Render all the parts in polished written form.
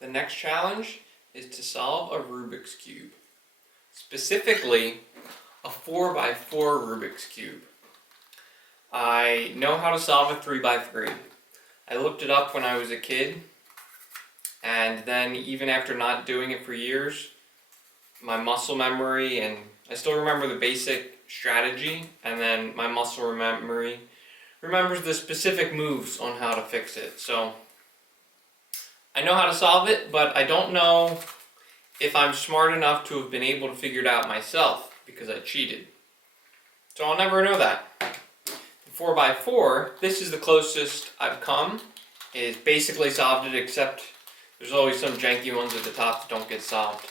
The next challenge is to solve a Rubik's Cube. Specifically, a 4x4 Rubik's Cube. I know how to solve a 3x3. I looked it up when I was a kid, and then even after not doing it for years, my muscle memory, and I still remember the basic strategy, and then my muscle memory remembers the specific moves on how to fix it. So I know how to solve it, but I don't know if I'm smart enough to have been able to figure it out myself because I cheated. So I'll never know that. The 4x4, this is the closest I've come. It's basically solved it, except there's always some janky ones at the top that don't get solved.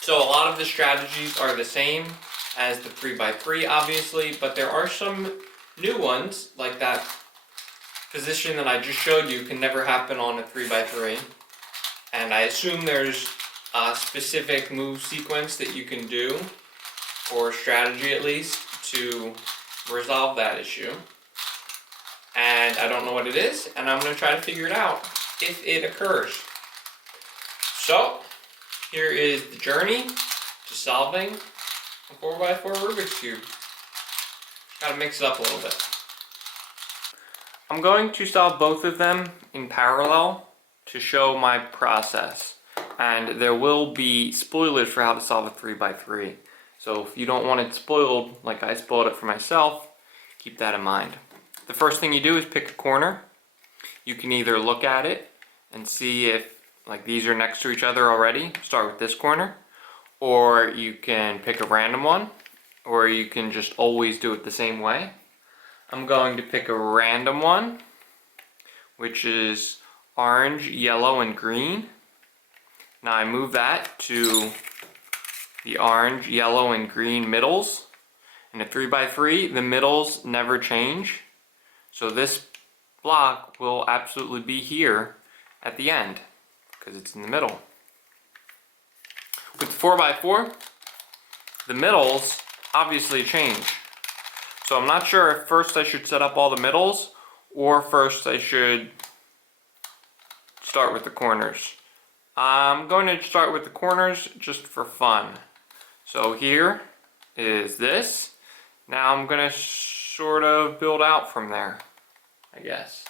So a lot of the strategies are the same as the 3x3, obviously, but there are some new ones, like that position that I just showed you can never happen on a 3x3. And I assume there's a specific move sequence that you can do, or strategy at least, to resolve that issue. And I don't know what it is, and I'm going to try to figure it out if it occurs. So, here is the journey to solving a 4x4 Rubik's Cube. Gotta mix it up a little bit. I'm going to solve both of them in parallel to show my process. And there will be spoilers for how to solve a 3x3. So if you don't want it spoiled like I spoiled it for myself, keep that in mind. The first thing you do is pick a corner. You can either look at it and see if like these are next to each other already, start with this corner, or you can pick a random one, or you can just always do it the same way. I'm going to pick a random one, which is orange, yellow, and green. Now I move that to the orange, yellow, and green middles. In a 3x3, the middles never change. So this block will absolutely be here at the end, because it's in the middle. With the 4x4, the middles obviously change. So I'm not sure if first I should set up all the middles, or first I should start with the corners. I'm going to start with the corners just for fun. So here is this. Now I'm going to sort of build out from there, I guess.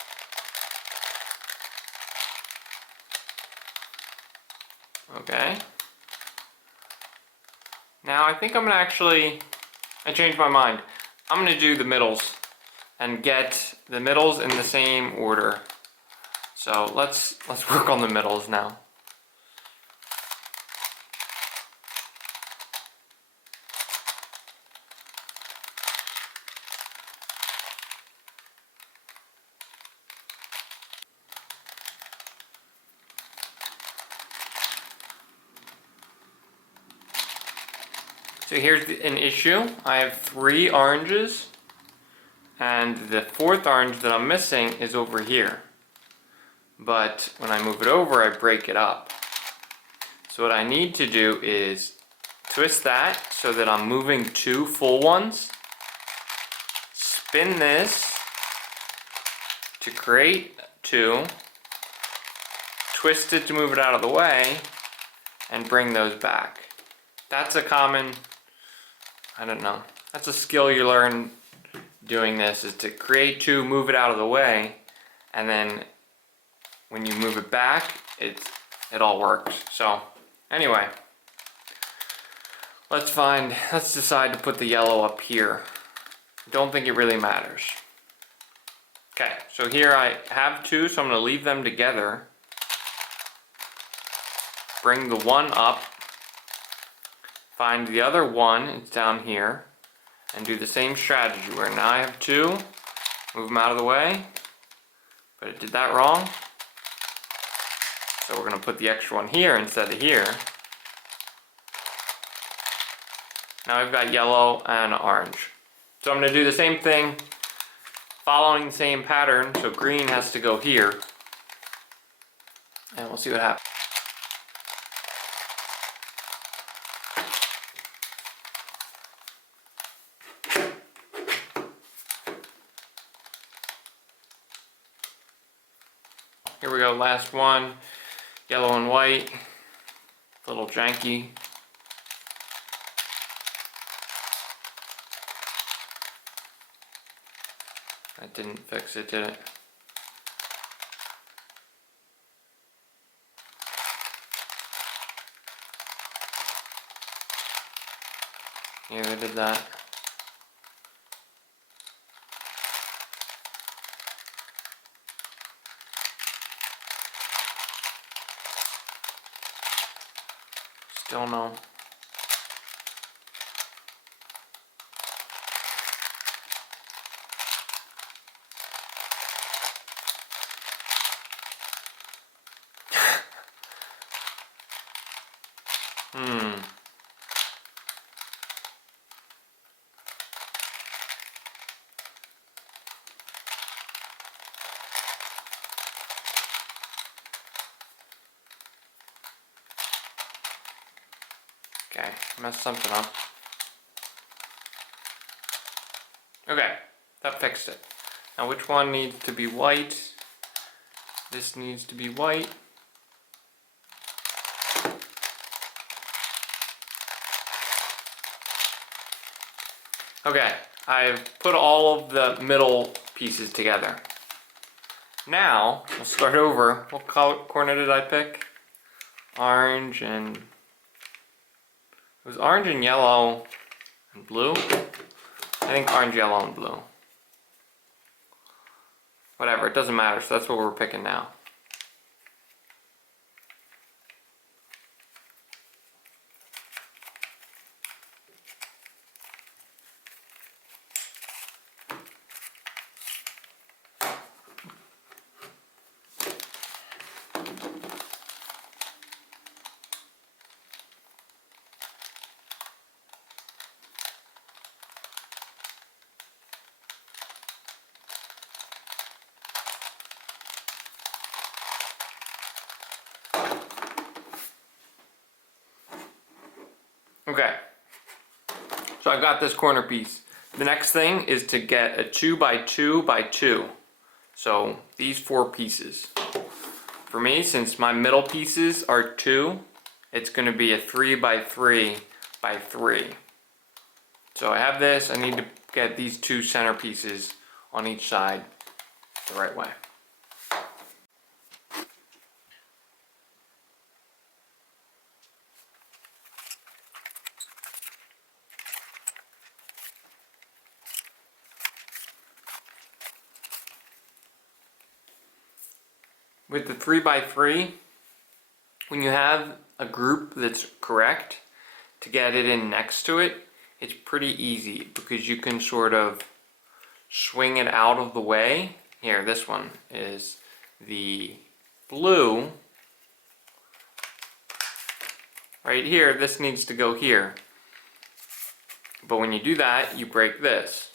Okay. Now I think I'm going to I changed my mind. I'm going to do the middles and get the middles in the same order. So let's work on the middles now. So here's an issue. I have 3 oranges, and the 4th orange that I'm missing is over here. But when I move it over, I break it up. So what I need to do is twist that so that I'm moving 2 full ones, spin this to create 2, twist it to move it out of the way, and bring those back. That's a common, I don't know, that's a skill you learn doing this, is to create 2, move it out of the way, and then when you move it back, it all works. So anyway, let's decide to put the yellow up here. Don't think it really matters. Okay, so here I have 2, so I'm going to leave them together. Bring the 1 up. Find the other 1, it's down here. And do the same strategy where now I have 2, move them out of the way. But it did that wrong. So we're going to put the extra one here instead of here. Now I've got yellow and orange. So I'm going to do the same thing, following the same pattern. So green has to go here. And we'll see what happens. Here we go. go, last one. Yellow and white. A little janky. That didn't fix it, did it? Yeah, I did that. Still no. Okay, messed something up. Okay, that fixed it. Now which one needs to be white? This needs to be white. Okay, I've put all of the middle pieces together. Now, we'll start over. What corner did I pick? Orange and... It was orange and yellow and blue? I think orange, yellow, and blue. Whatever, it doesn't matter, so that's what we're picking now. Okay, so I've got this corner piece. The next thing is to get a 2 by 2 by 2. So these 4 pieces. For me, since my middle pieces are 2, it's going to be a 3 by 3 by 3. So I have this, I need to get these 2 center pieces on each side the right way. With the 3 by 3, when you have a group that's correct, to get it in next to it, it's pretty easy because you can sort of swing it out of the way. Here, this one is the blue. Right here, this needs to go here. But when you do that, you break this.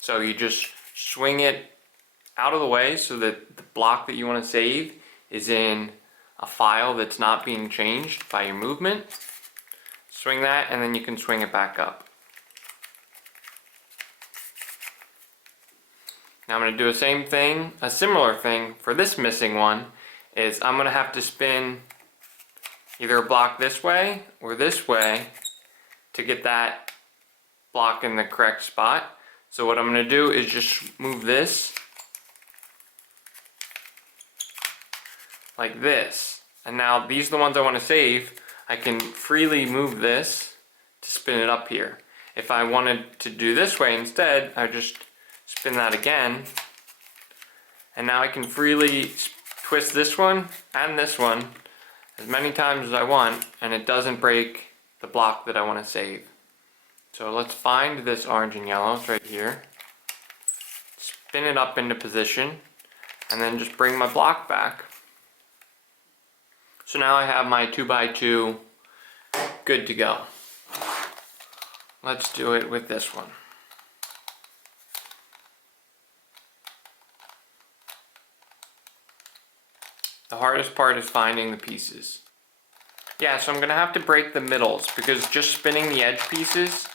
So you just swing it out of the way so that the block that you want to save is in a file that's not being changed by your movement. Swing that and then you can swing it back up. Now I'm going to do the same thing, a similar thing for this missing one is I'm going to have to spin either a block this way or this way to get that block in the correct spot. So what I'm going to do is just move this like this, and now these are the ones I want to save. I can freely move this to spin it up here. If I wanted to do this way instead, I just spin that again, and now I can freely twist this one and this one as many times as I want, and it doesn't break the block that I want to save. So let's find this orange and yellow, it's right here, spin it up into position, and then just bring my block back. So now I have my 2 by 2 good to go. Let's do it with this one. The hardest part is finding the pieces. Yeah, so I'm going to have to break the middles because just spinning the edge pieces,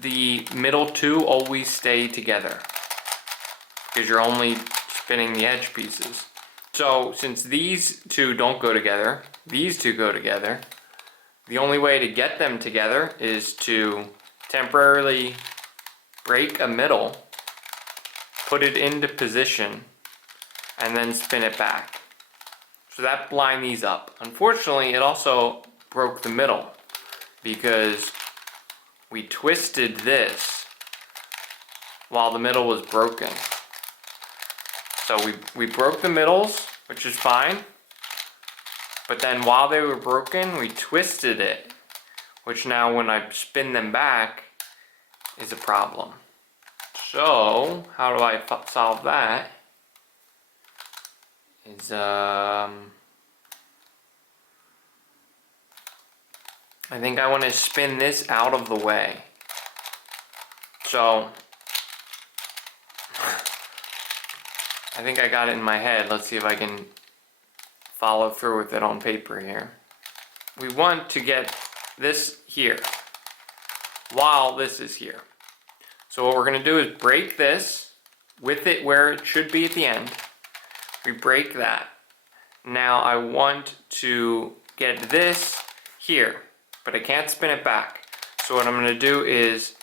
the middle 2 always stay together because you're only spinning the edge pieces. So since these two don't go together, these two go together, the only way to get them together is to temporarily break a middle, put it into position, and then spin it back. So that lined these up. Unfortunately, it also broke the middle because we twisted this while the middle was broken. So we broke the middles, which is fine, but then while they were broken, we twisted it, which now when I spin them back is a problem. So how do I solve that? Is I think I want to spin this out of the way. So I think I got it in my head. Let's see if I can follow through with it on paper here. We want to get this here while this is here. So what we're going to do is break this with it where it should be at the end. We break that. Now I want to get this here, but I can't spin it back. So what I'm going to do is,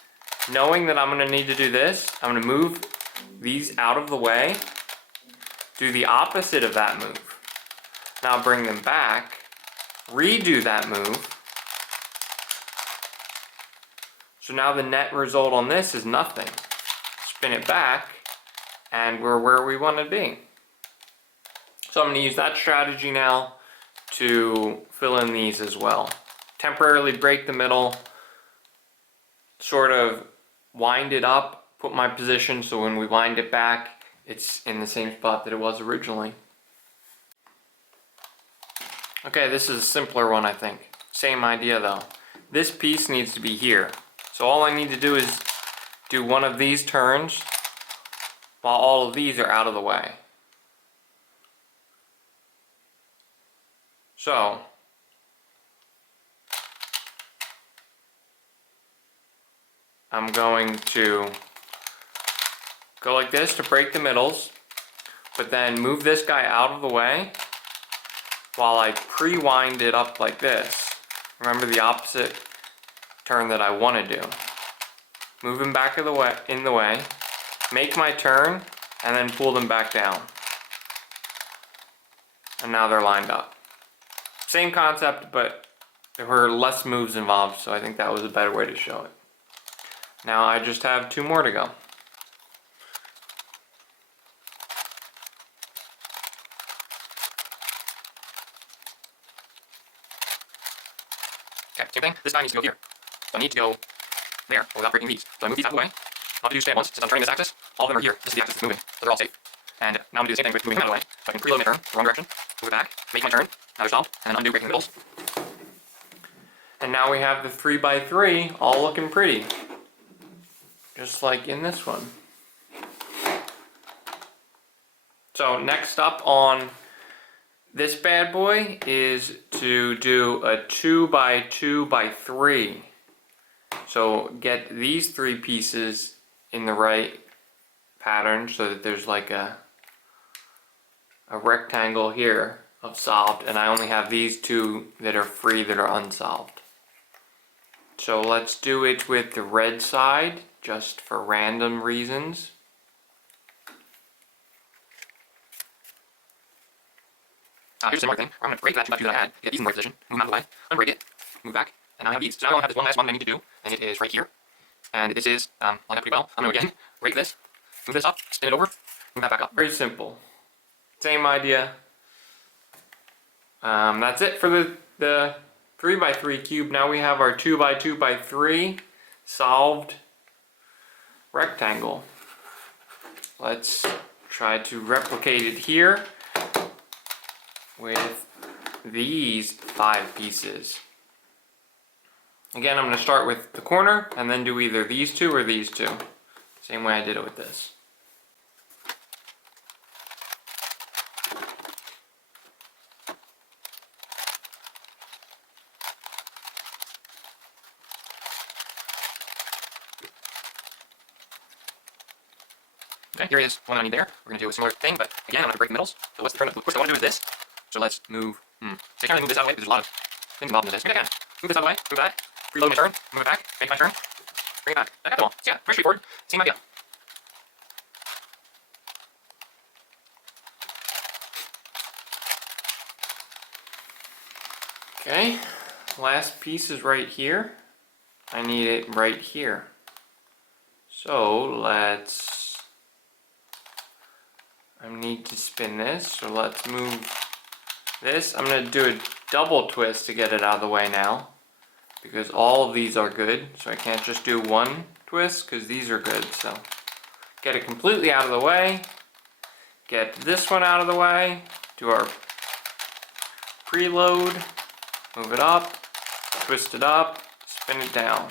knowing that I'm going to need to do this, I'm going to move these out of the way, do the opposite of that move. Now bring them back, redo that move. So now the net result on this is nothing. Spin it back, and we're where we want to be. So I'm going to use that strategy now to fill in these as well. Temporarily break the middle, sort of wind it up, put my position so when we wind it back, it's in the same spot that it was originally. Okay, this is a simpler one, I think. Same idea though. This piece needs to be here. So all I need to do is do one of these turns while all of these are out of the way. So I'm going to go like this to break the middles, but then move this guy out of the way while I pre-wind it up like this. Remember the opposite turn that I want to do. Move them back in the way, make my turn, and then pull them back down. And now they're lined up. Same concept, but there were less moves involved, so I think that was a better way to show it. Now I just have two more to go. Okay, same thing. This guy needs to go here. So I need to go there without breaking these. So I move these out of the way. I'll have to do stay at once. Since I'm turning this axis, all of them are here. This is the axis that's moving. So they're all safe. And now I'm going to do the same thing with moving them out of the way. So I can preload my turn, the wrong direction, move it back, make my turn, now they're solved, and then undo breaking the middles. And now we have the 3x3 all looking pretty. Just like in this one. So next up on this bad boy is to do a 2x2x3. So get these three pieces in the right pattern so that there's like a rectangle here of solved, and I only have these two that are free that are unsolved. So let's do it with the red side just for random reasons. Here's the similar thing. I'm going to break that 2x2 that I had, get these in the right position, move them out of the way, unbreak it, move back, and now I have these. So now I only have this one last one that I need to do, and it is right here. And this is lined up pretty well. I'm going to again break this, move this up, spin it over, move that back up. Very simple. Same idea. That's it for the 3x3 cube. Now we have our 2x2x3 solved rectangle. Let's try to replicate it here with these 5 pieces. Again, I'm going to start with the corner and then do either these two or these two. Same way I did it with this. Okay, here is one I need there. We're gonna do a similar thing, but again, I'm gonna break the middles. So what's the turn? Of course, I want to do is this. So let's move. So I can't really move this out of the way because there's a lot of things involved in this. Maybe I can move this out of the way. Move that. Reload my turn. Move it back. Make my turn. Bring it back. I got them all. So yeah, pretty straightforward. Same idea. Okay, last piece is right here. I need it right here. So I need to spin this, so let's move this. I'm going to do a double twist to get it out of the way now, because all of these are good, so I can't just do one twist, because these are good. So get it completely out of the way, get this one out of the way, do our preload, move it up, twist it up, spin it down.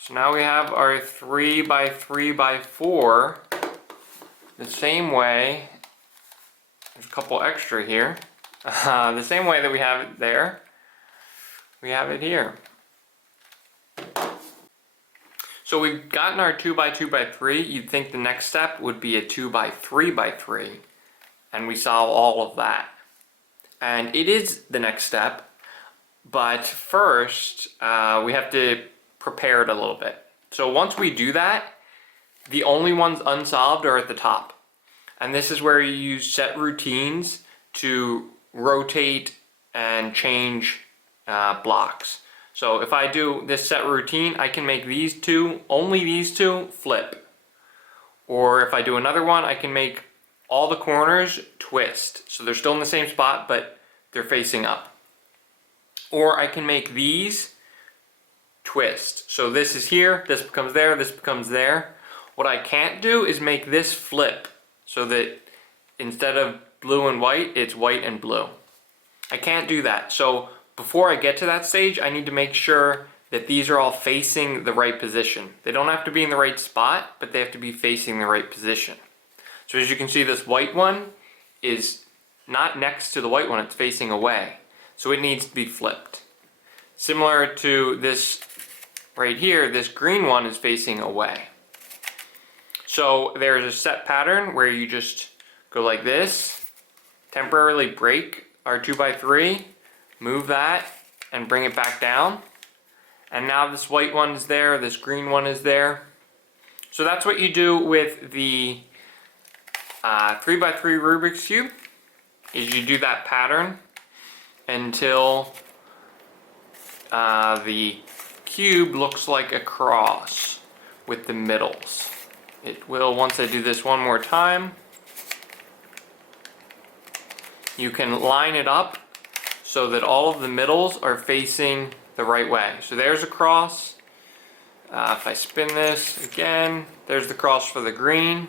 So now we have our 3x3x4 the same way. There's a couple extra here. The same way that we have it there, we have it here. So we've gotten our 2x2x3. You'd think the next step would be a 2x3x3, and we solve all of that. And it is the next step, but first we have to prepare it a little bit. So once we do that, the only ones unsolved are at the top. And this is where you use set routines to rotate and change blocks. So if I do this set routine, I can make these two, only these two, flip. Or if I do another one, I can make all the corners twist. So they're still in the same spot, but they're facing up. Or I can make these twist. So this is here, this becomes there, this becomes there. What I can't do is make this flip so that instead of blue and white, it's white and blue. I can't do that. So before I get to that stage, I need to make sure that these are all facing the right position. They don't have to be in the right spot, but they have to be facing the right position. So as you can see, this white one is not next to the white one, it's facing away. So it needs to be flipped. Similar to this right here, this green one is facing away. So there's a set pattern where you just go like this, temporarily break our 2x3, move that, and bring it back down. And now this white one is there, this green one is there. So that's what you do with the 3x3 Rubik's Cube, is you do that pattern until the cube looks like a cross with the middles. It will, once I do this one more time, you can line it up so that all of the middles are facing the right way. So there's a cross. If I spin this again, there's the cross for the green.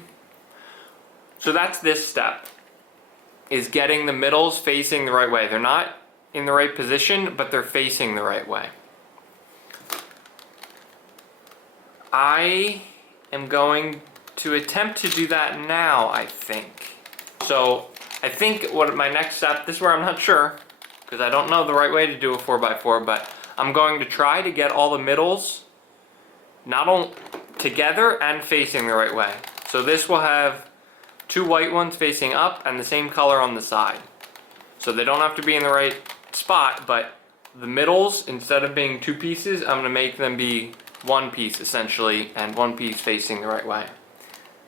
So that's this step, is getting the middles facing the right way. They're not in the right position, but they're facing the right way. I am going to attempt to do that now, I think. So I think what my next step, this is where I'm not sure, because I don't know the right way to do a 4x4, but I'm going to try to get all the middles not only together and facing the right way. So this will have two white ones facing up and the same color on the side. So they don't have to be in the right spot, but the middles, instead of being two pieces, I'm going to make them be one piece essentially, and one piece facing the right way.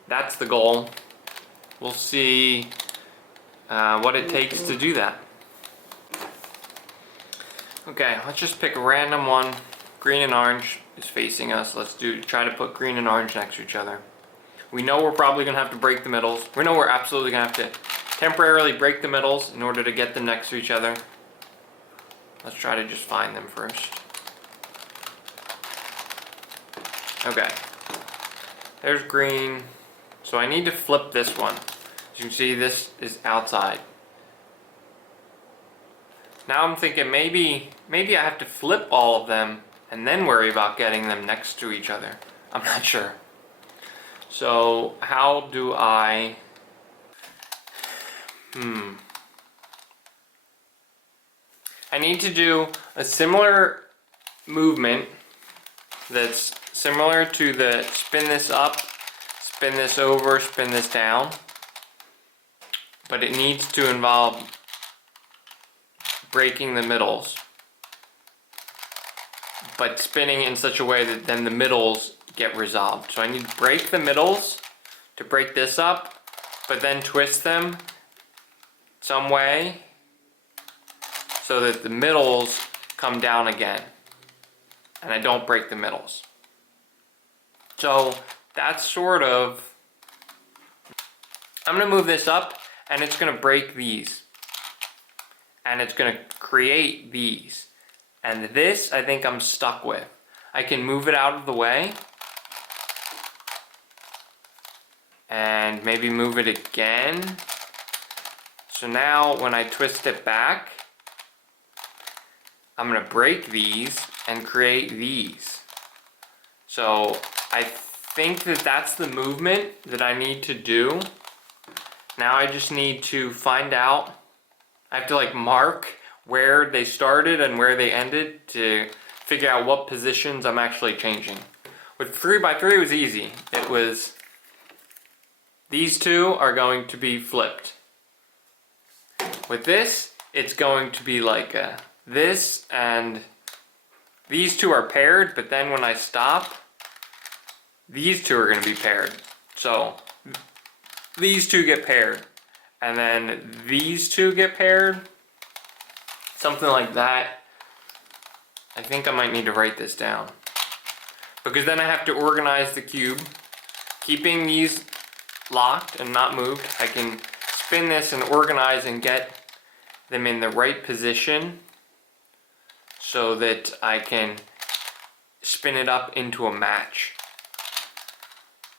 That's the goal. We'll see what it takes to do that. Okay, let's just pick a random one. Green and orange is facing us. Let's try to put green and orange next to each other. We know we're probably going to have to break the middles. We know we're absolutely going to have to temporarily break the middles in order to get them next to each other. Let's try to just find them first. Okay, there's green. So I need to flip this one. As you can see, this is outside. Now I'm thinking maybe I have to flip all of them and then worry about getting them next to each other. I'm not sure. So how do I... I need to do a similar movement that's similar to the spin this up, spin this over, spin this down, but it needs to involve breaking the middles, but spinning in such a way that then the middles get resolved. So I need to break the middles to break this up, but then twist them some way so that the middles come down again and I don't break the middles. So that's sort of, I'm gonna move this up and it's gonna break these and it's gonna create these, and this I think I'm stuck with. I can move it out of the way and maybe move it again. So now when I twist it back, I'm gonna break these and create these. So I think that that's the movement that I need to do. Now I just need to find out, I have to like mark where they started and where they ended to figure out what positions I'm actually changing. With 3x3 it was easy. It was, these two are going to be flipped. With this, it's going to be like this, and these two are paired, but then when I stop, these two are going to be paired. So these two get paired, and then these two get paired. Something like that. I think I might need to write this down, because then I have to organize the cube. Keeping these locked and not moved, I can spin this and organize and get them in the right position so that I can spin it up into a match.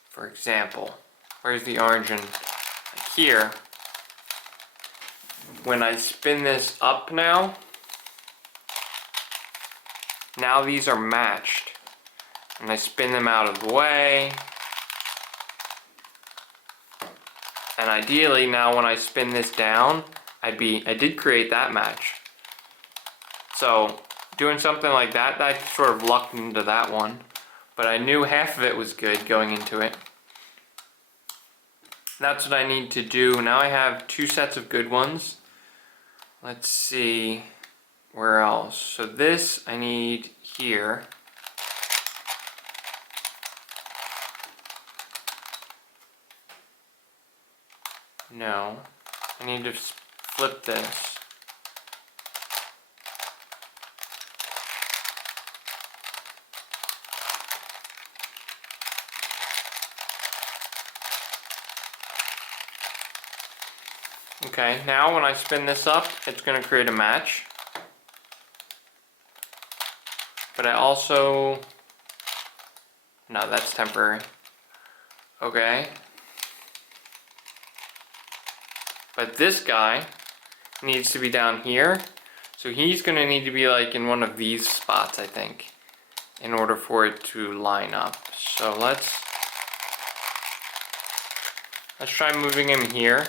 For example, where's the orange? And like here, when I spin this up now these are matched, and I spin them out of the way, and ideally now when I spin this down, I did create that match. So doing something like that, I sort of lucked into that one, but I knew half of it was good going into it. That's what I need to do. Now I have two sets of good ones. Let's see where else. So this I need here. No, I need to flip this. Okay, now when I spin this up, it's going to create a match. But I also, no, that's temporary. Okay. But this guy needs to be down here. So he's going to need to be like in one of these spots, I think, in order for it to line up. So let's try moving him here.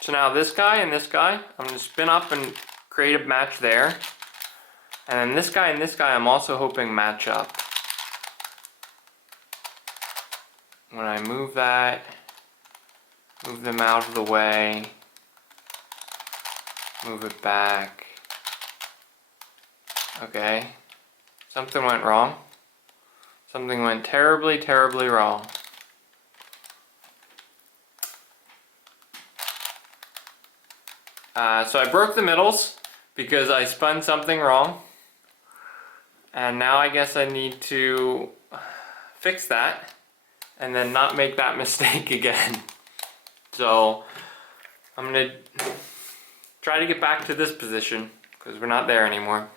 So now this guy and this guy, I'm going to spin up and create a match there. And then this guy and this guy, I'm also hoping match up. When I move that, move them out of the way, move it back. Okay, something went wrong. Something went terribly, terribly wrong. So I broke the middles because I spun something wrong. And now I guess I need to fix that and then not make that mistake again. So I'm gonna try to get back to this position because we're not there anymore.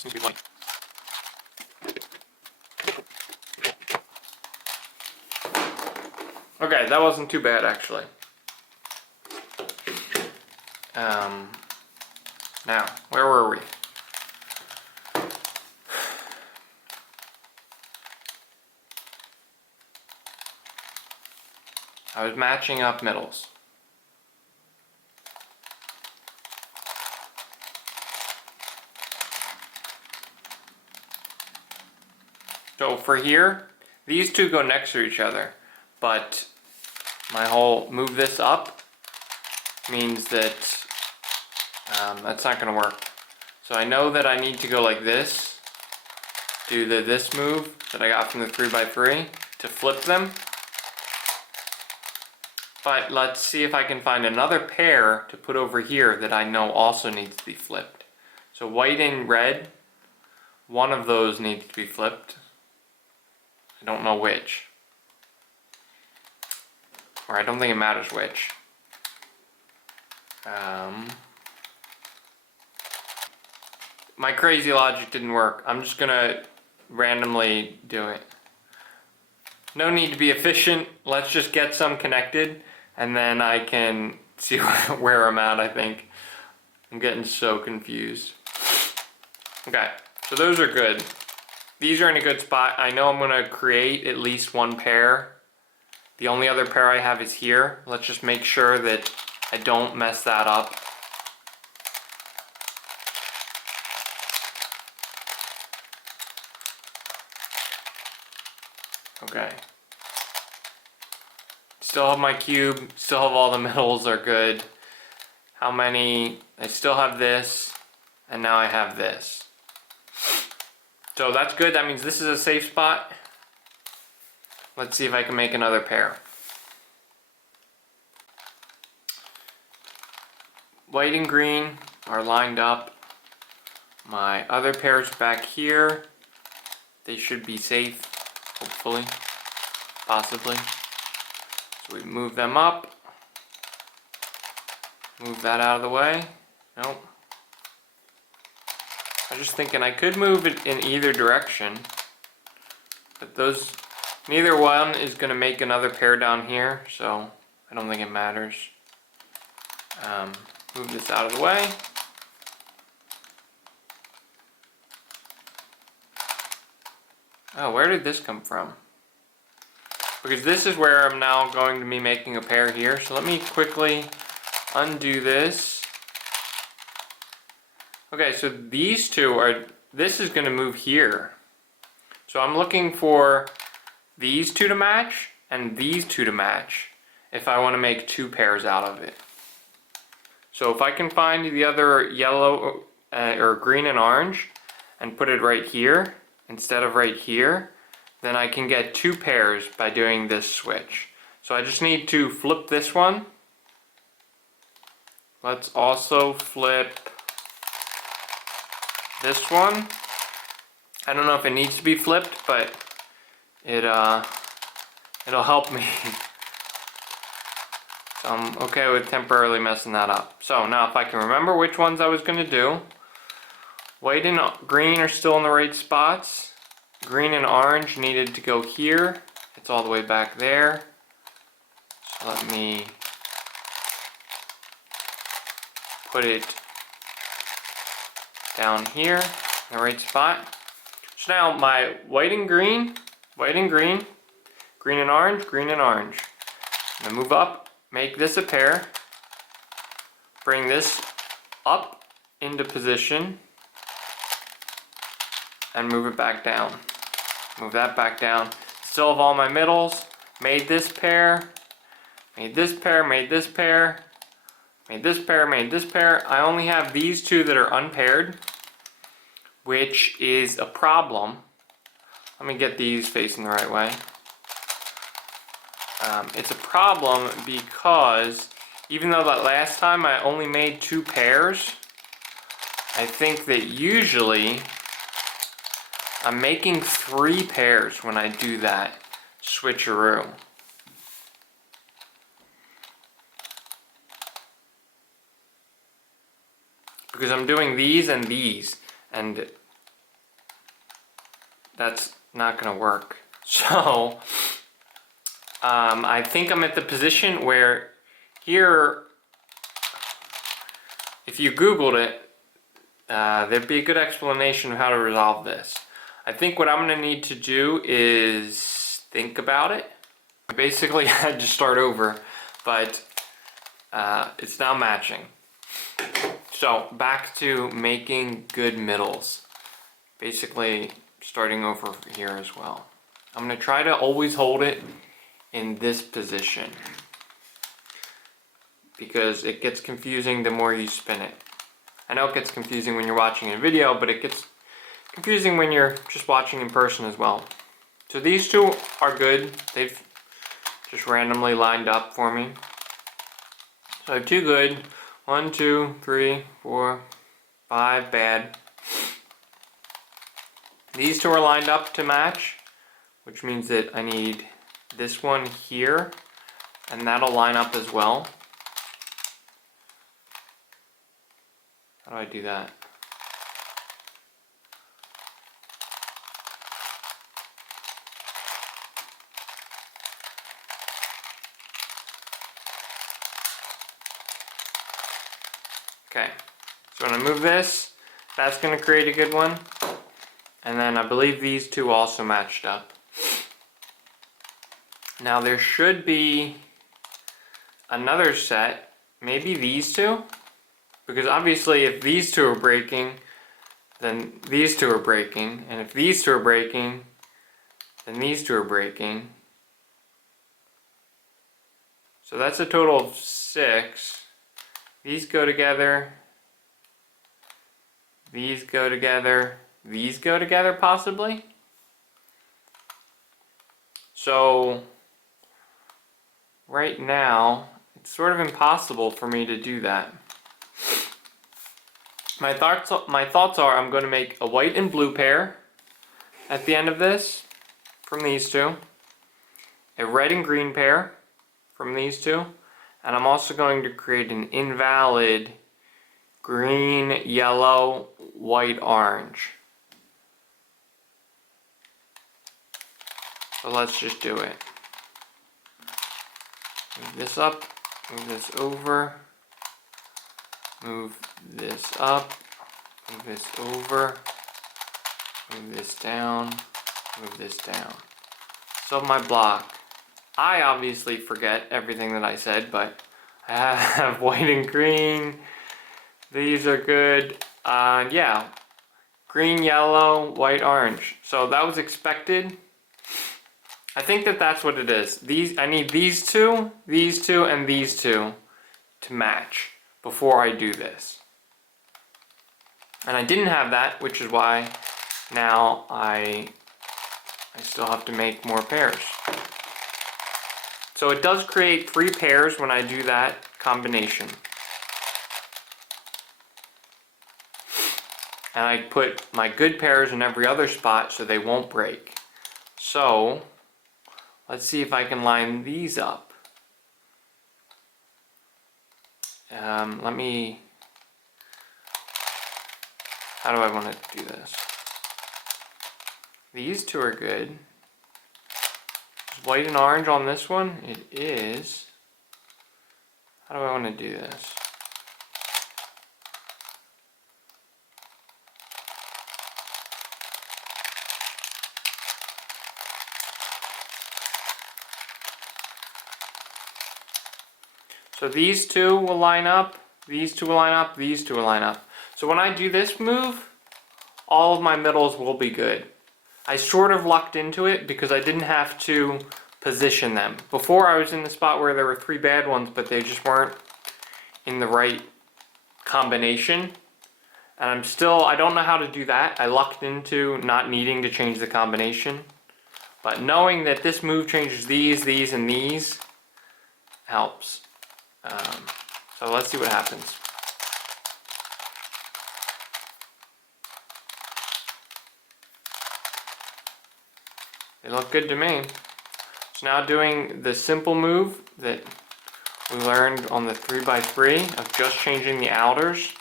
Seems to be light. Okay, that wasn't too bad actually. Now, where were we? I was matching up middles. So for here, these two go next to each other, but my whole move this up means that that's not going to work. So I know that I need to go like this, do this move that I got from the 3x3 to flip them. But let's see if I can find another pair to put over here that I know also needs to be flipped. So white and red, one of those needs to be flipped. I don't know which. Or I don't think it matters which. My crazy logic didn't work. I'm just gonna randomly do it. No need to be efficient. Let's just get some connected and then I can see where I'm at, I think. I'm getting so confused. Okay, so those are good. These are in a good spot. I know I'm gonna create at least one pair. The only other pair I have is here. Let's just make sure that I don't mess that up. Okay. Still have my cube, still have all the middles are good. How many? I still have this, and now I have this. So that's good, that means this is a safe spot. Let's see if I can make another pair. White and green are lined up. My other pairs back here, they should be safe, hopefully, possibly. So we move them up. Move that out of the way. Nope. I was just thinking I could move it in either direction, but those, neither one is going to make another pair down here, so I don't think it matters. Move this out of the way. Oh, where did this come from? Because this is where I'm now going to be making a pair here, so let me quickly undo this. Okay, so these two are, this is going to move here. So I'm looking for these two to match and these two to match if I want to make two pairs out of it. So if I can find the other yellow or green and orange and put it right here instead of right here, then I can get two pairs by doing this switch. So I just need to flip this one. Let's also flip this one. I don't know if it needs to be flipped, but it'll help me. So I'm okay with temporarily messing that up. So now if I can remember which ones I was going to do. White and green are still in the right spots. Green and orange needed to go here. It's all the way back there. So let me put it down here in the right spot. So now my white and green, green and orange, green and orange. I'm going to move up, make this a pair, bring this up into position, and move it back down. Move that back down. Still have all my middles. Made this pair, made this pair, made this pair, made this pair, made this pair. I only have these two that are unpaired, which is a problem. Let me get these facing the right way. It's a problem because even though that last time I only made two pairs, I think that usually I'm making three pairs when I do that switcheroo. Because I'm doing these, and that's not gonna work. So I think I'm at the position where here, if you Googled it, there'd be a good explanation of how to resolve this. I think what I'm going to need to do is think about it I basically had to start over, but it's now matching. So back to making good middles. Basically starting over here as well. I'm going to try to always hold it in this position because it gets confusing the more you spin it. I know it gets confusing when you're watching a video, but it gets confusing when you're just watching in person as well. So these two are good. They've just randomly lined up for me. So I have two good. 1, 2, 3, 4, 5 bad. These two are lined up to match, which means that I need this one here, and that'll line up as well. How do I do that? Okay, so when I move this, that's going to create a good one. And then I believe these two also matched up. Now there should be another set, maybe these two, because obviously if these two are breaking, then these two are breaking, and if these two are breaking, then these two are breaking. So that's a total of 6. These go together, these go together, these go together possibly. So right now it's sort of impossible for me to do that. My thoughts are I'm going to make a white and blue pair at the end of this from these two, a red and green pair from these two, and I'm also going to create an invalid green, yellow, white, orange. So let's just do it. Move this up, move this over, move this up, move this over, move this down, move this down. So my block. I obviously forget everything that I said, but I have white and green. These are good. Yeah, green, yellow, white, orange. So that was expected. I think that that's what it is. I need these two, and these two to match before I do this. And I didn't have that, which is why now I still have to make more pairs. So it does create 3 pairs when I do that combination. And I put my good pairs in every other spot so they won't break. So let's see if I can line these up. How do I want to do this? These two are good. Is white and orange on this one? It is. How do I want to do this? So these two will line up, these two will line up, these two will line up. So when I do this move, all of my middles will be good. I sort of lucked into it because I didn't have to position them. Before I was in the spot where there were 3 bad ones, but they just weren't in the right combination. And I don't know how to do that. I lucked into not needing to change the combination. But knowing that this move changes these, and these helps. So let's see what happens. They look good to me. So now doing the simple move that we learned on the 3x3 of just changing the outers.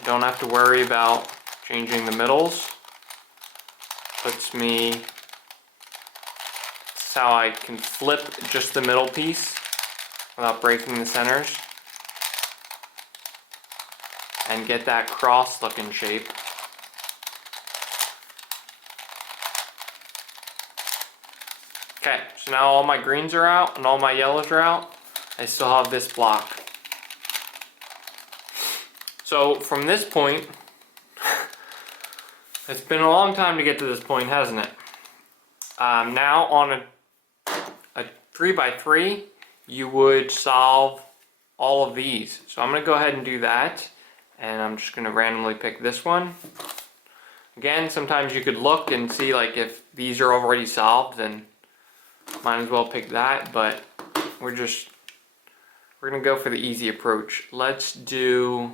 I don't have to worry about changing the middles. Puts me, this is how I can flip just the middle piece without breaking the centers and get that cross looking shape. Okay, so now all my greens are out and all my yellows are out. I still have this block. So from this point, it's been a long time to get to this point, hasn't it? Now on a 3x3, you would solve all of these. So I'm going to go ahead and do that. And I'm just going to randomly pick this one. Again, sometimes you could look and see like if these are already solved, then might as well pick that. But we're going to go for the easy approach. Let's do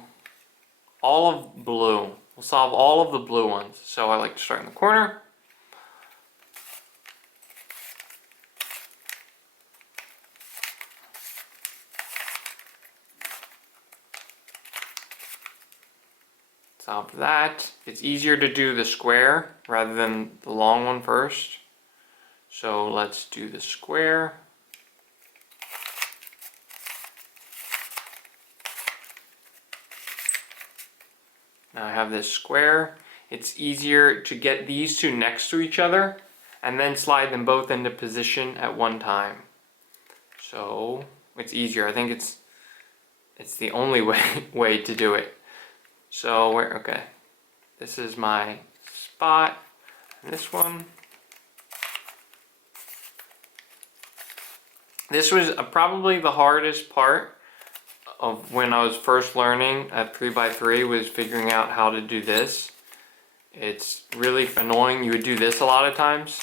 all of blue. We'll solve all of the blue ones. So I like to start in the corner. Solve that. It's easier to do the square rather than the long one first. So let's do the square. Now I have this square. It's easier to get these two next to each other and then slide them both into position at one time. So it's easier. I think it's the only way to do it. So okay. This is my spot. And this one. This was probably the hardest part of when I was first learning at 3x3 was figuring out how to do this. It's really annoying. You would do this a lot of times.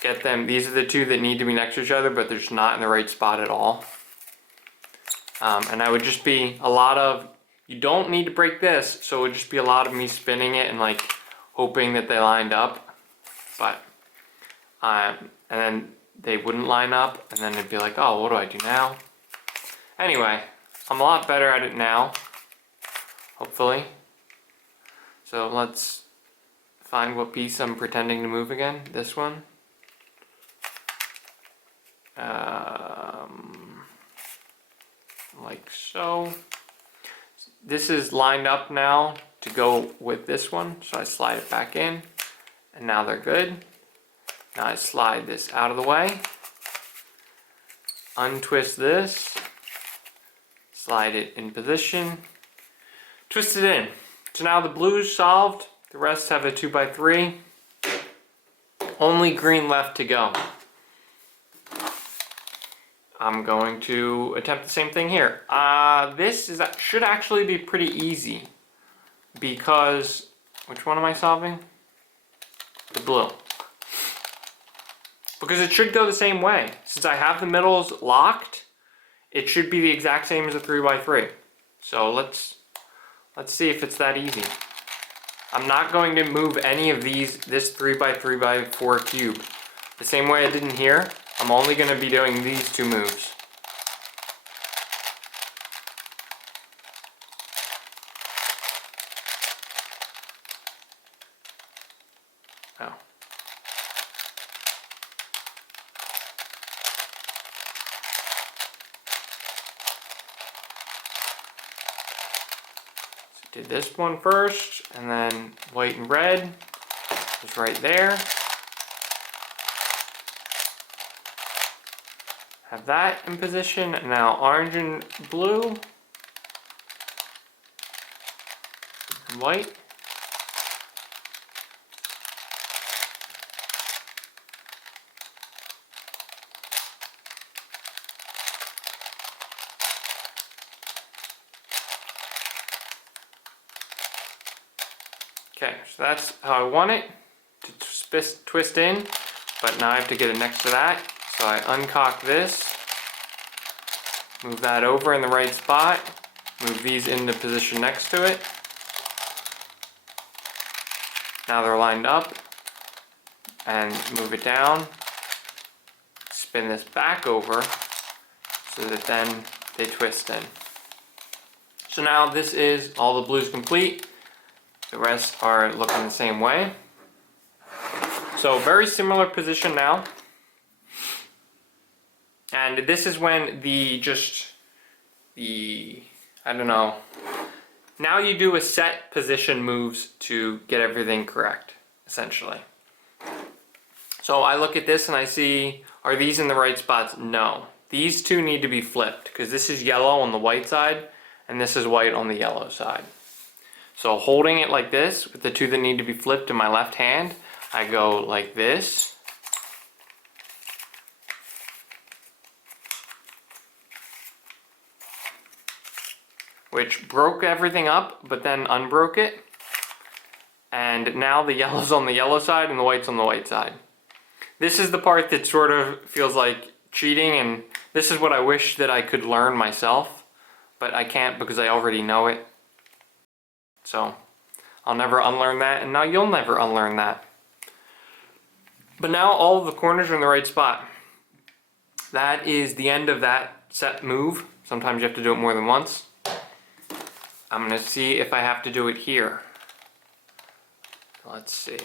Get them, these are the two that need to be next to each other, but they're just not in the right spot at all. And I would just be a lot of, you don't need to break this, so it would just be a lot of me spinning it and like hoping that they lined up. But, and then they wouldn't line up, and then it'd be like, oh, what do I do now? Anyway, I'm a lot better at it now, hopefully. So let's find what piece I'm pretending to move again. This one. Like so. This is lined up now to go with this one, so I slide it back in, and now they're good. Now I slide this out of the way, untwist this, slide it in position, twist it in. So now the blue's solved, the rest have a 2x3. Only green left to go. I'm going to attempt the same thing here. Should actually be pretty easy because, which one am I solving? The blue. Because it should go the same way. Since I have the middles locked, it should be the exact same as a 3x3. So let's see if it's that easy. I'm not going to move any of this 3x3x4 cube. The same way I did in here, I'm only going to be doing these two moves. Oh. So did this one first, and then white and red is right there. Have that in position, and now orange and blue, and white. Okay, so that's how I want it to twist in, but now I have to get it next to that. So I uncock this, move that over in the right spot, move these into position next to it. Now they're lined up, and move it down, spin this back over so that then they twist in. So now this is all the blues complete. The rest are looking the same way. So very similar position now. And this is when I don't know. Now you do a set position moves to get everything correct, essentially. So I look at this and I see, are these in the right spots? No. These two need to be flipped because this is yellow on the white side and this is white on the yellow side. So holding it like this with the two that need to be flipped in my left hand, I go like this. Which broke everything up, but then unbroke it. And now the yellow's on the yellow side and the white's on the white side. This is the part that sort of feels like cheating, and this is what I wish that I could learn myself, but I can't because I already know it. So I'll never unlearn that, and now you'll never unlearn that. But now all of the corners are in the right spot. That is the end of that set move. Sometimes you have to do it more than once. I'm going to see if I have to do it here. Let's see.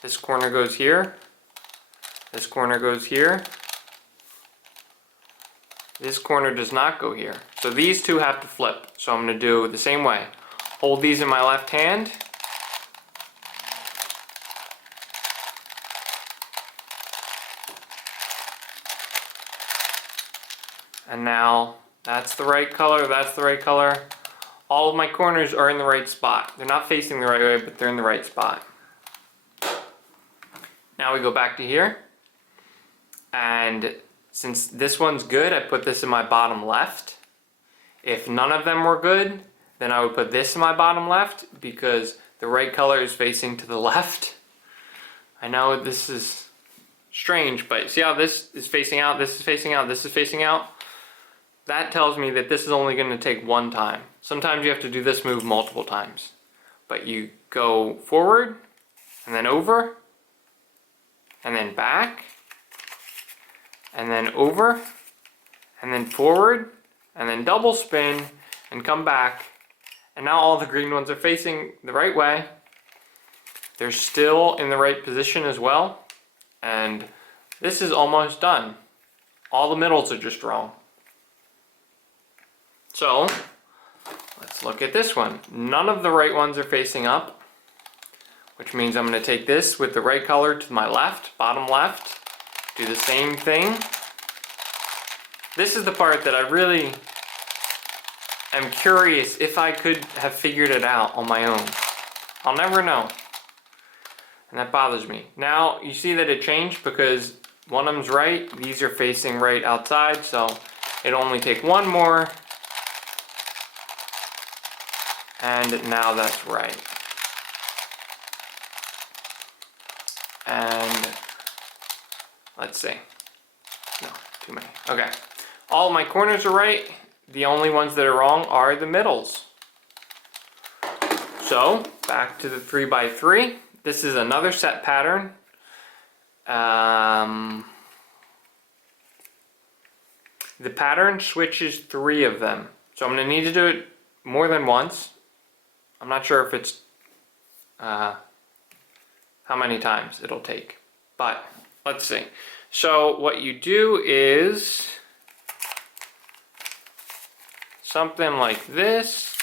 This corner goes here. This corner goes here. This corner does not go here. So these two have to flip. So I'm going to do it the same way. Hold these in my left hand. And now that's the right color, that's the right color. All of my corners are in the right spot. They're not facing the right way, but they're in the right spot. Now we go back to here. And since this one's good, I put this in my bottom left. If none of them were good, then I would put this in my bottom left because the right color is facing to the left. I know this is strange, but see how this is facing out, this is facing out, this is facing out? That tells me that this is only going to take one time. Sometimes you have to do this move multiple times. But you go forward, and then over, and then back, and then over, and then forward, and then double spin, and come back. And now all the green ones are facing the right way. They're still in the right position as well. And this is almost done. All the middles are just wrong. So, let's look at this one. None of the right ones are facing up, which means I'm going to take this with the right color to my left, bottom left, do the same thing. This is the part that I really am curious if I could have figured it out on my own. I'll never know. And that bothers me. Now, you see that it changed because one of them's right, these are facing right outside, so it'll only take one more. And now that's right. And let's see. No, too many. Okay. All of my corners are right. The only ones that are wrong are the middles. So, back to the 3x3. This is another set pattern. The pattern switches 3 of them. So I'm going to need to do it more than once. I'm not sure if it's how many times it'll take, but let's see. So what you do is something like this,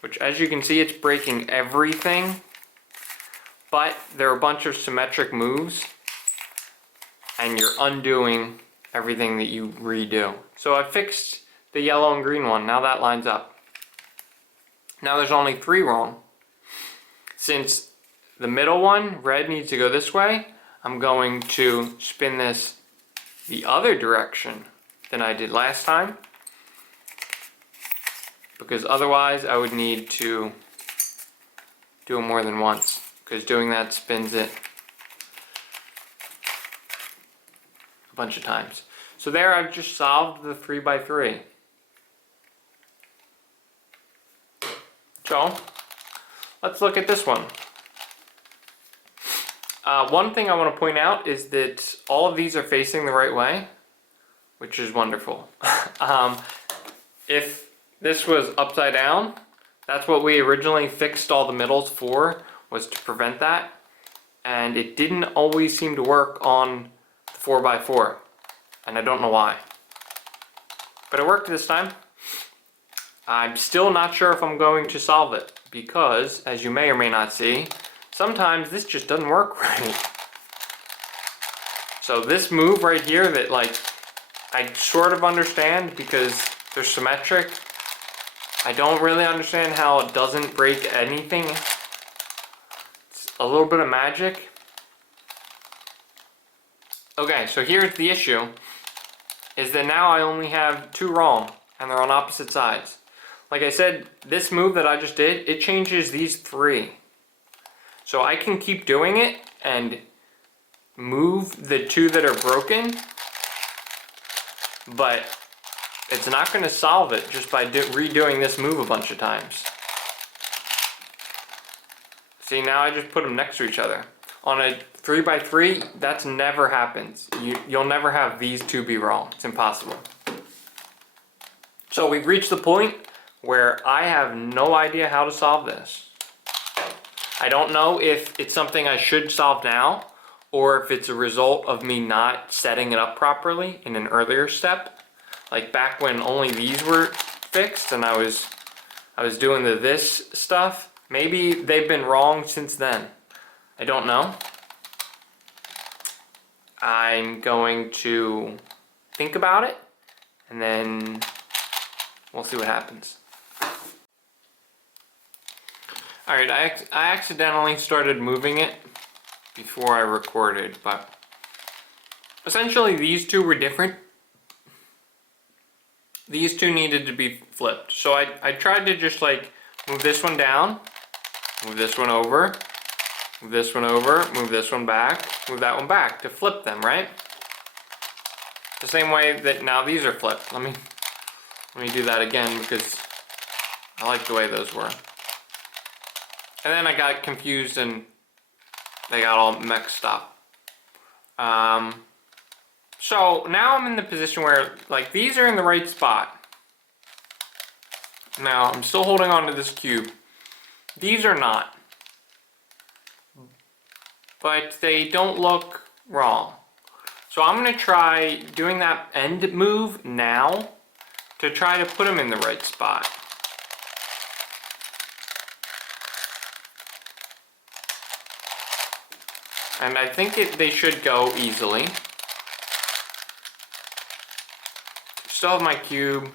which as you can see it's breaking everything, but there are a bunch of symmetric moves and you're undoing everything that you redo. So I fixed the yellow and green one, now that lines up. Now there's only 3 wrong. Since the middle one, red, needs to go this way, I'm going to spin this the other direction than I did last time. Because otherwise I would need to do it more than once. Because doing that spins it a bunch of times. So there I've just solved the 3x3. So, let's look at this one. One thing I want to point out is that all of these are facing the right way, which is wonderful. If this was upside down, that's what we originally fixed all the middles for, was to prevent that. And it didn't always seem to work on the 4x4, and I don't know why. But it worked this time. I'm still not sure if I'm going to solve it because, as you may or may not see, sometimes this just doesn't work right. So this move right here that like I sort of understand because they're symmetric. I don't really understand how it doesn't break anything. It's a little bit of magic. Okay, so here's the issue, is that now I only have 2 wrong, and they're on opposite sides. Like I said, this move that I just did, it changes these 3. So I can keep doing it and move the 2 that are broken, but it's not going to solve it just by redoing this move a bunch of times. See, now I just put them next to each other. On a 3x3, that's never happens. You'll never have these 2 be wrong. It's impossible. So we've reached the point where I have no idea how to solve this. I don't know if it's something I should solve now, or if it's a result of me not setting it up properly in an earlier step. Like back when only these were fixed and I was doing this stuff. Maybe they've been wrong since then. I don't know. I'm going to think about it and then we'll see what happens. Alright, I accidentally started moving it before I recorded, but essentially these 2 were different. These 2 needed to be flipped. So I tried to just like move this one down, move this one over, move this one over, move this one back, move that one back to flip them, right? The same way that now these are flipped. Let me do that again because I like the way those were. And then I got confused and they got all mixed up. So now I'm in the position where like these are in the right spot. Now I'm still holding on to this cube. These are not. But they don't look wrong. So I'm going to try doing that end move now to try to put them in the right spot. And I think they should go easily. Still have my cube.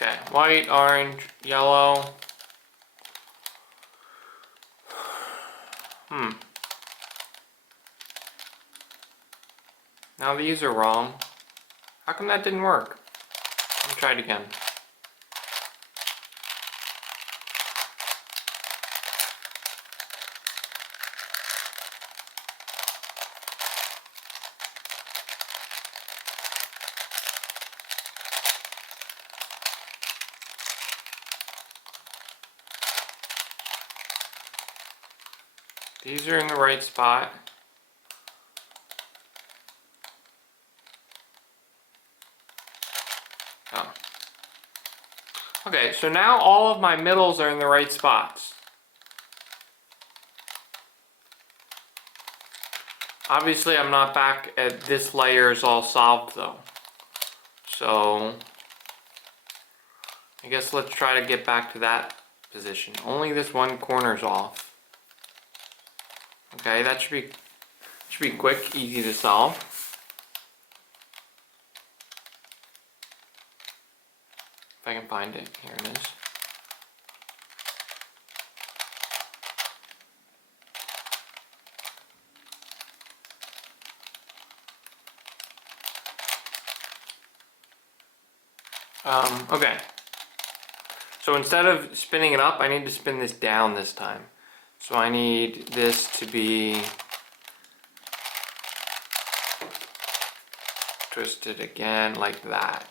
Okay, white, orange, yellow. Now these are wrong. How come that didn't work? Let me try it again. These are in the right spot. Oh. Okay, so now all of my middles are in the right spots. Obviously I'm not back at this layer is all solved though. So I guess let's try to get back to that position. Only this one corner's off. Okay, that should be quick, easy to solve. If I can find it, here it is. Okay. So instead of spinning it up, I need to spin this down this time. So I need this to be twisted again like that.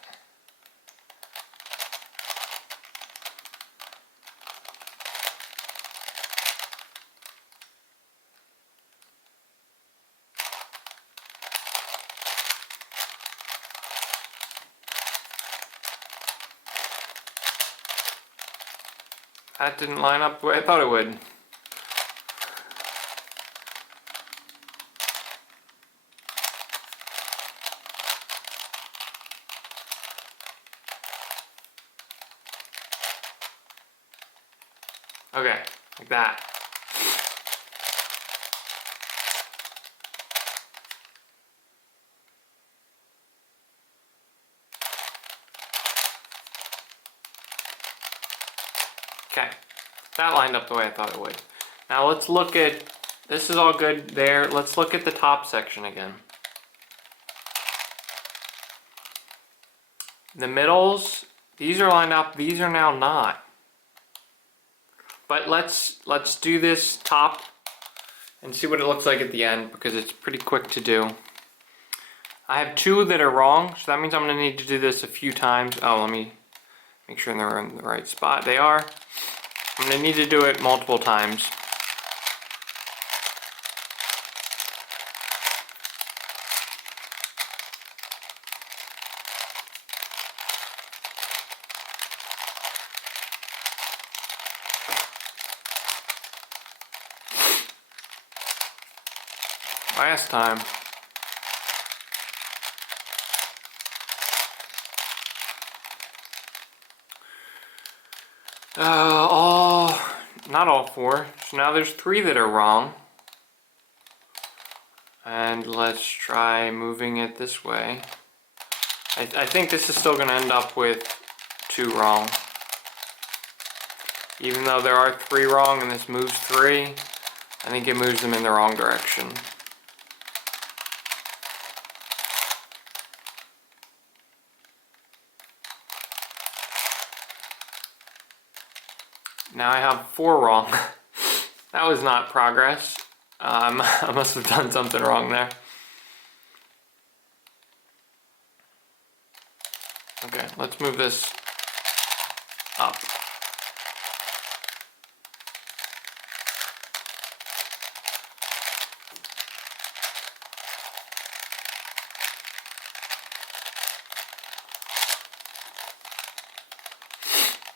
That didn't line up the way I thought it would. Okay, like that. Okay, that lined up the way I thought it would. Now let's look at, this is all good there. Let's look at the top section again. The middles, these are lined up, these are now not. But let's do this top and see what it looks like at the end, because it's pretty quick to do. I have two that are wrong, so that means I'm going to need to do this a few times. Oh, let me make sure they're in the right spot. They are. I'm going to need to do it multiple times. Last time. Not all four. So now there's three that are wrong. And let's try moving it this way. I think this is still going to end up with two wrong. Even though there are three wrong and this moves three, I think it moves them in the wrong direction. Now I have four wrong. That was not progress. I must have done something wrong there. Okay, let's move this up.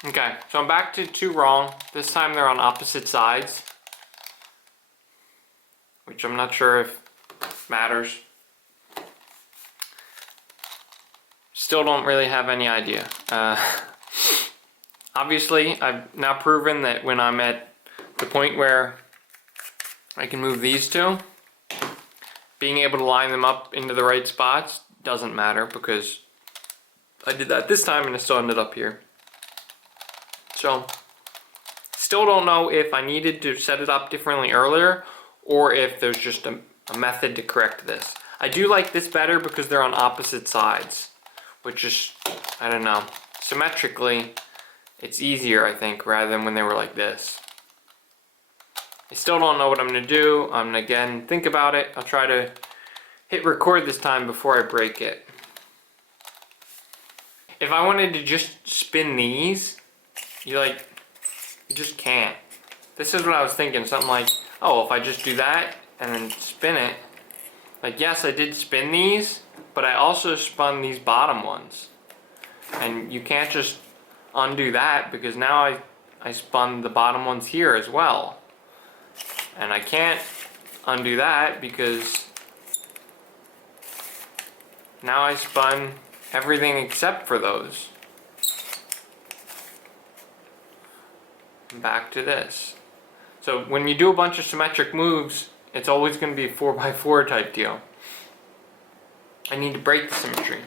Okay, so I'm back to two wrong. This time they're on opposite sides, which I'm not sure if matters. Still don't really have any idea. Obviously, I've now proven that when I'm at the point where I can move these two, being able to line them up into the right spots doesn't matter, because I did that this time and it still ended up here. So, still don't know if I needed to set it up differently earlier, or if there's just a method to correct this. I do like this better because they're on opposite sides, which is, I don't know, symmetrically, it's easier, I think, rather than when they were like this. I still don't know what I'm going to do. I'm going to, again, think about it. I'll try to hit record this time before I break it. If I wanted to just spin these, you just can't. This is what I was thinking, something like, oh, if I just do that and then spin it, like, yes, I did spin these, but I also spun these bottom ones. And you can't just undo that, because now I spun the bottom ones here as well. And I can't undo that because now I spun everything except for those. Back to this. So when you do a bunch of symmetric moves, it's always going to be a 4x4 type deal. I need to break the symmetry.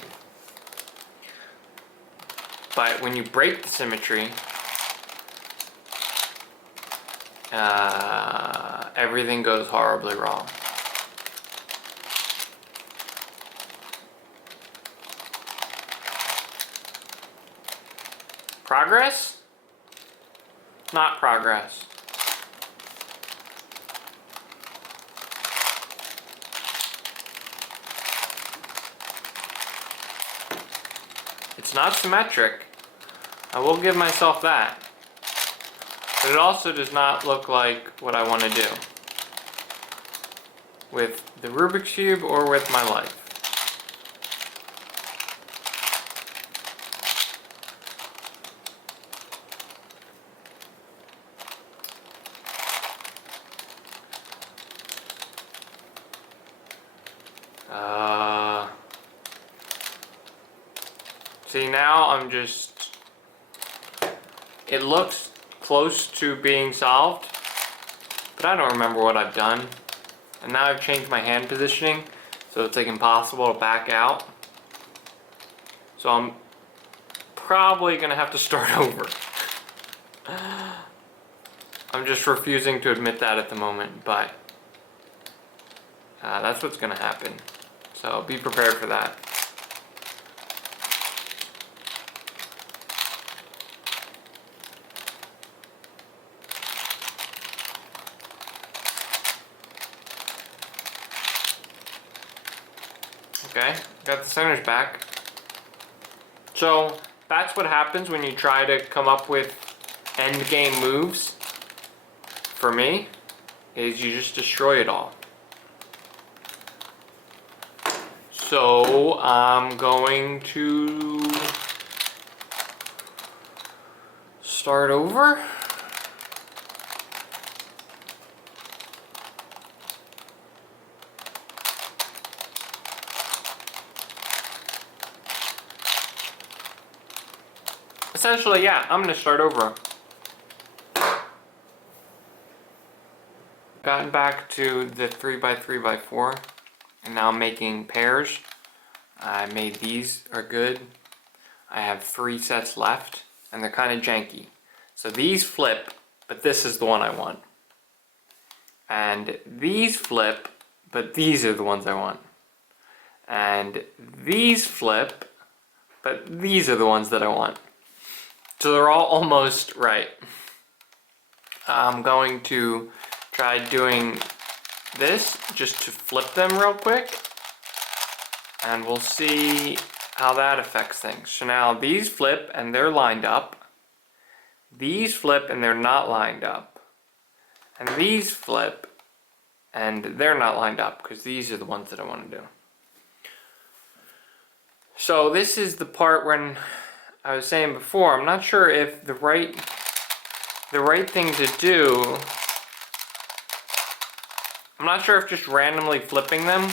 But when you break the symmetry, everything goes horribly wrong. Progress? Not progress. It's not symmetric. I will give myself that. But it also does not look like what I want to do with the Rubik's Cube or with my life. See, now I'm just, it looks close to being solved, but I don't remember what I've done. And now I've changed my hand positioning, so it's like impossible to back out. So I'm probably gonna have to start over. I'm just refusing to admit that at the moment, but that's what's gonna happen. So be prepared for that. Okay, got the centers back. So that's what happens when you try to come up with end game moves. For me, is you just destroy it all. So I'm going to start over. Essentially, yeah, I'm gonna start over. Gotten back to the 3x3x4, and now I'm making pairs. I made these are good. I have 3 sets left, and they're kind of janky. So these flip, but this is the one I want. And these flip, but these are the ones I want. And these flip, but these are the ones that I want. So they're all almost right. I'm going to try doing this just to flip them real quick, and we'll see how that affects things. So now these flip and they're lined up. These flip and they're not lined up. And these flip and they're not lined up because these are the ones that I want to do. So this is the part when I was saying before, I'm not sure if the right thing to do, I'm not sure if just randomly flipping them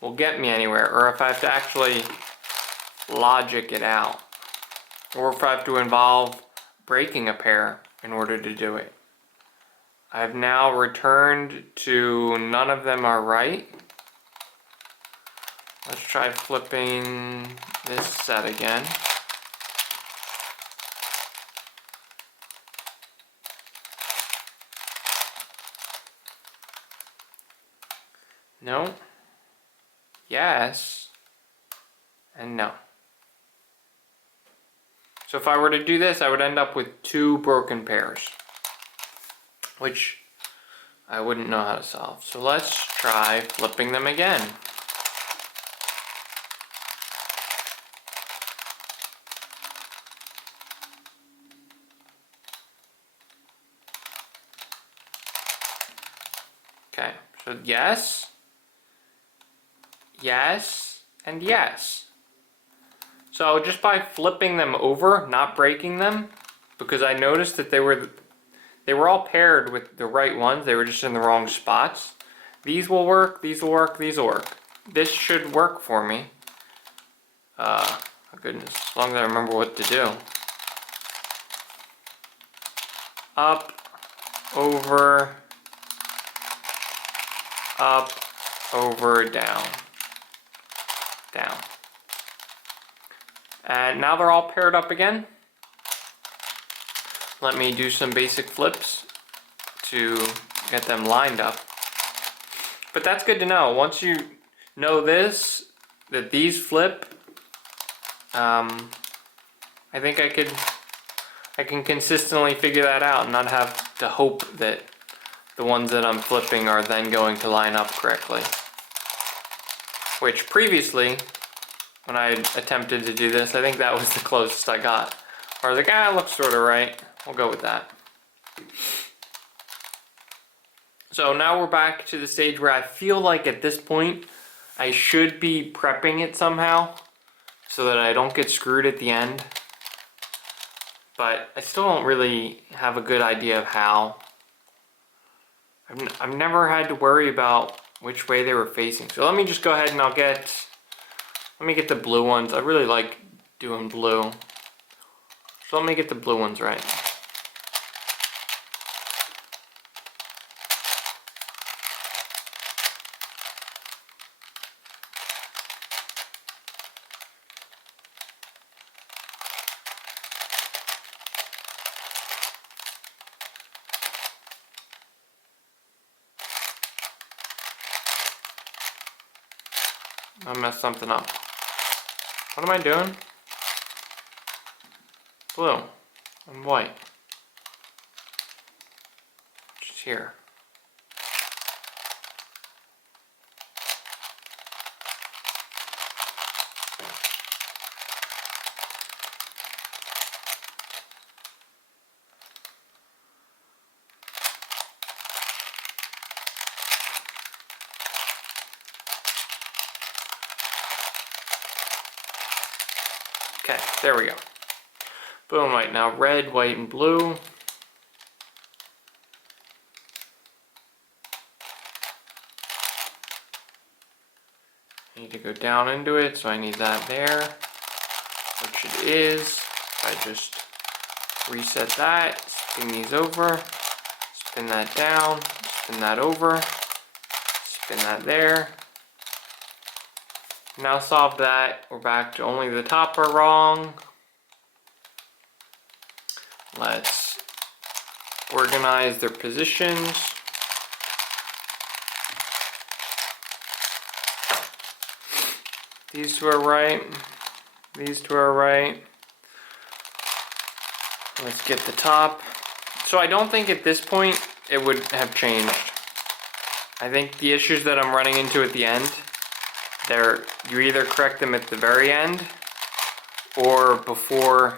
will get me anywhere, or if I have to actually logic it out, or if I have to involve breaking a pair in order to do it. I've now returned to none of them are right. Let's try flipping this set again. No. Yes. And no. So if I were to do this, I would end up with 2 broken pairs, which I wouldn't know how to solve. So let's try flipping them again. Okay, so yes, yes, and yes. So just by flipping them over, not breaking them, because I noticed that they were all paired with the right ones, they were just in the wrong spots. These will work, these will work, these will work. This should work for me. Oh goodness, as long as I remember what to do. Up, over, up, over, down, down. And now they're all paired up again. Let me do some basic flips to get them lined up. But that's good to know. Once you know this, that these flip, I think I can consistently figure that out and not have to hope that the ones that I'm flipping are then going to line up correctly. Which previously, when I attempted to do this, I think that was the closest I got. Where I was like, it looks sort of right. We'll go with that. So now we're back to the stage where I feel like at this point, I should be prepping it somehow so that I don't get screwed at the end. But I still don't really have a good idea of how. I've never had to worry about which way they were facing. So let me just go ahead and let me get the blue ones. I really like doing blue. So let me get the blue ones right. I messed something up. What am I doing? Blue and white. Just here. Okay, there we go. Blue and white. Now red, white, and blue. I need to go down into it, so I need that there, which it is. I just reset that, spin these over, spin that down, spin that over, spin that there. Now solve that. We're back to only the top are wrong. Let's organize their positions. These two are right. These two are right. Let's get the top. So I don't think at this point it would have changed. I think the issues that I'm running into at the end, you either correct them at the very end or before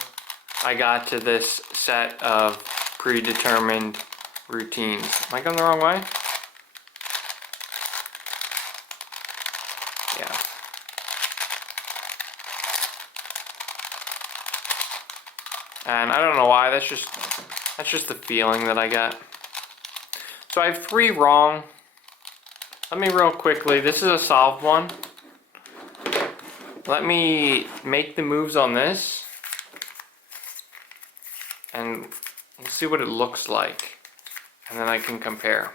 I got to this set of predetermined routines. Am I going the wrong way? Yeah. And I don't know why, that's just the feeling that I get. So I have 3 wrong. Let me real quickly, this is a solved one. Let me make the moves on this, and we'll see what it looks like, and then I can compare.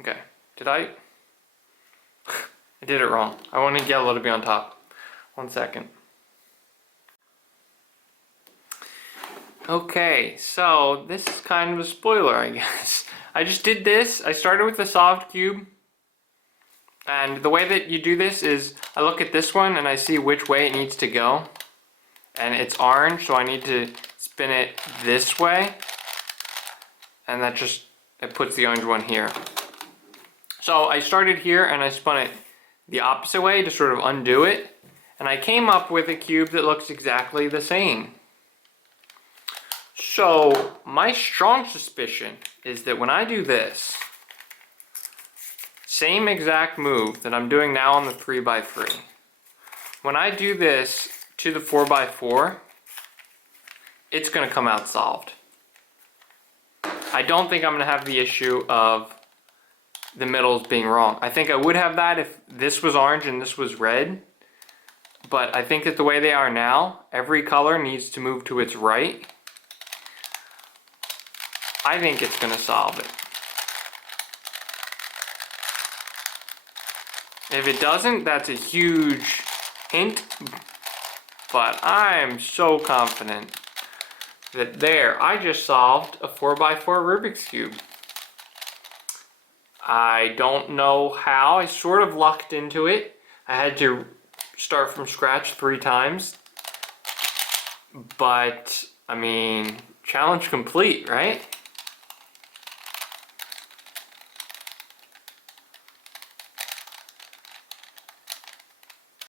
Okay, I did it wrong. I wanted yellow to be on top. 1 second. Okay, so this is kind of a spoiler, I guess. I just did this. I started with the solved cube. And the way that you do this is I look at this one and I see which way it needs to go. And it's orange, so I need to spin it this way. And it puts the orange one here. So I started here and I spun it the opposite way to sort of undo it. And I came up with a cube that looks exactly the same. So my strong suspicion is that when I do this, same exact move that I'm doing now on the 3x3, when I do this to the 4x4, it's going to come out solved. I don't think I'm going to have the issue of the middles being wrong. I think I would have that if this was orange and this was red, but I think that the way they are now, every color needs to move to its right. I think it's going to solve it. If it doesn't, that's a huge hint, but I'm so confident that I just solved a 4x4 Rubik's Cube. I don't know how, I sort of lucked into it. I had to start from scratch 3 times, but I mean, challenge complete, right?